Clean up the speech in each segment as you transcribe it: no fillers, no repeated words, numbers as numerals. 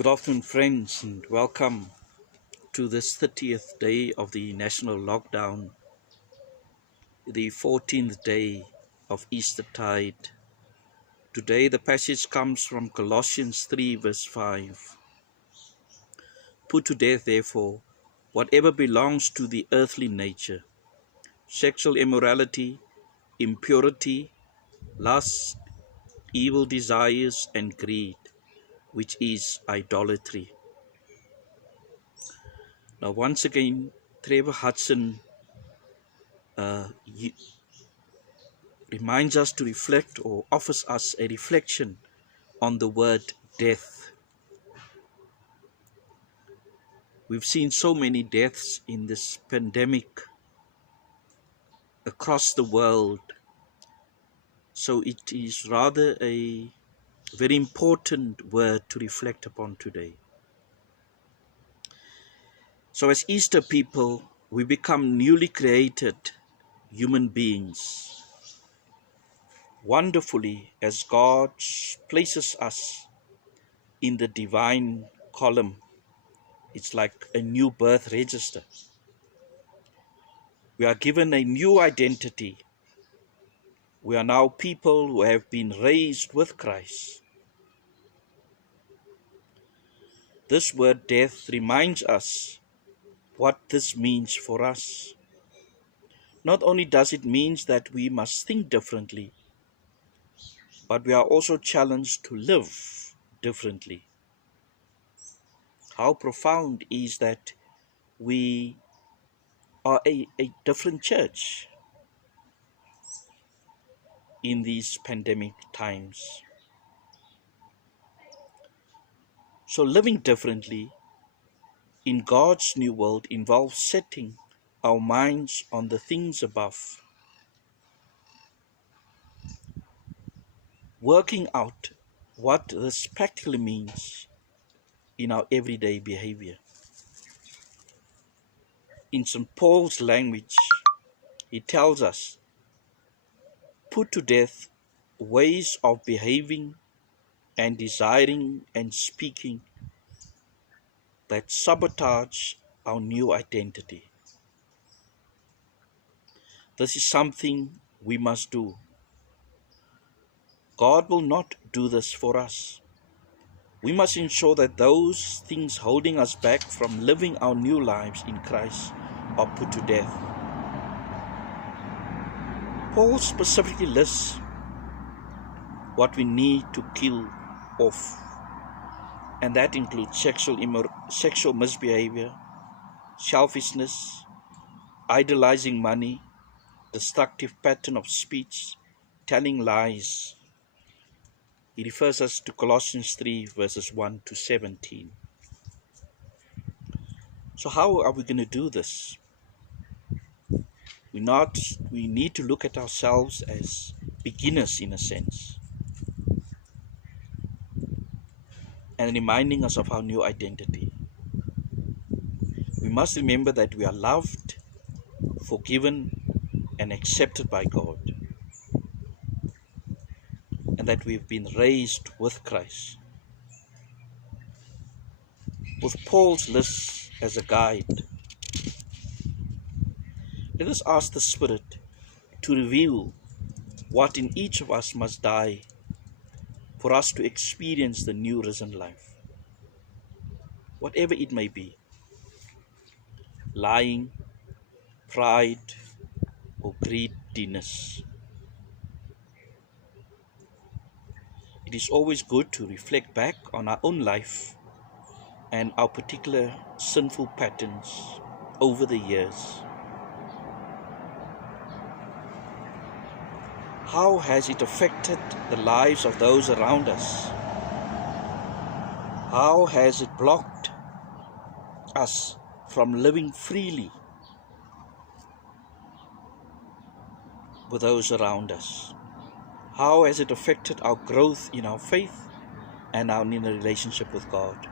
Good afternoon, friends, and welcome to this 30th day of the national lockdown, the 14th day of Eastertide. Today, the passage comes from Colossians 3, verse 5. Put to death, therefore, whatever belongs to the earthly nature: sexual immorality, impurity, lust, evil desires, and greed, which is idolatry. Now, once again, Trevor Hudson reminds us to reflect, or offers us a reflection on the word death. We've seen so many deaths in this pandemic across the world, so it is rather a very important word to reflect upon today. So as Easter people, we become newly created human beings, wonderfully as God places us in the divine column. It's like a new birth register. We are given a new identity. We are now people who have been raised with Christ. This word death reminds us what this means for us. Not only does it mean that we must think differently, but we are also challenged to live differently. How profound is that we are a different church in these pandemic times. So living differently in God's new world involves setting our minds on the things above, working out what this practically means in our everyday behavior. In St. Paul's language, he tells us, put to death ways of behaving and desiring and speaking that sabotage our new identity. This is something we must do. God will not do this for us. We must ensure that those things holding us back from living our new lives in Christ are put to death. Paul specifically lists what we need to kill off, and that includes sexual misbehavior, selfishness, idolizing money, destructive pattern of speech, telling lies. He refers us to Colossians 3, verses 1 to 17. So how are we going to do this? We need to look at ourselves as beginners in a sense, and reminding us of our new identity. We must remember that we are loved, forgiven, and accepted by God, and that we've been raised with Christ. With Paul's list as a guide, let us ask the Spirit to reveal what in each of us must die for us to experience the new risen life, whatever it may be: lying, pride, or greediness. It is always good to reflect back on our own life and our particular sinful patterns over the years. How has it affected the lives of those around us? How has it blocked us from living freely with those around us? How has it affected our growth in our faith and our inner relationship with God?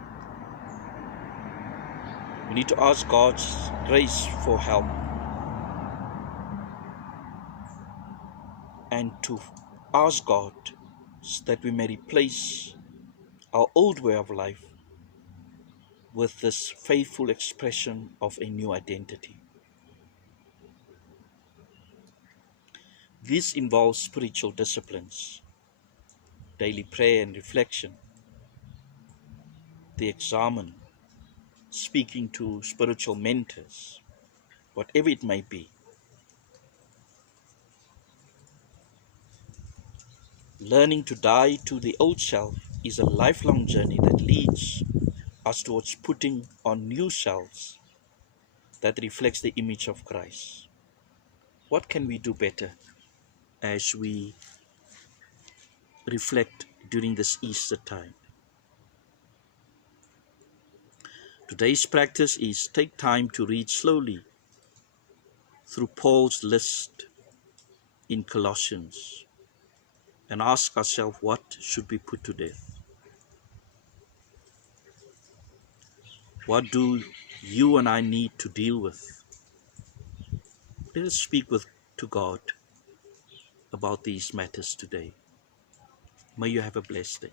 We need to ask God's grace for help, and to ask God that we may replace our old way of life with this faithful expression of a new identity. This involves spiritual disciplines, daily prayer and reflection, the examen, speaking to spiritual mentors, whatever it may be. Learning to die to the old self is a lifelong journey that leads us towards putting on new selves that reflects the image of Christ. What can we do better as we reflect during this Easter time? Today's practice is take time to read slowly through Paul's list in Colossians and ask ourselves, what should be put to death? What do you and I need to deal with? Let us speak to God about these matters today. May you have a blessed day.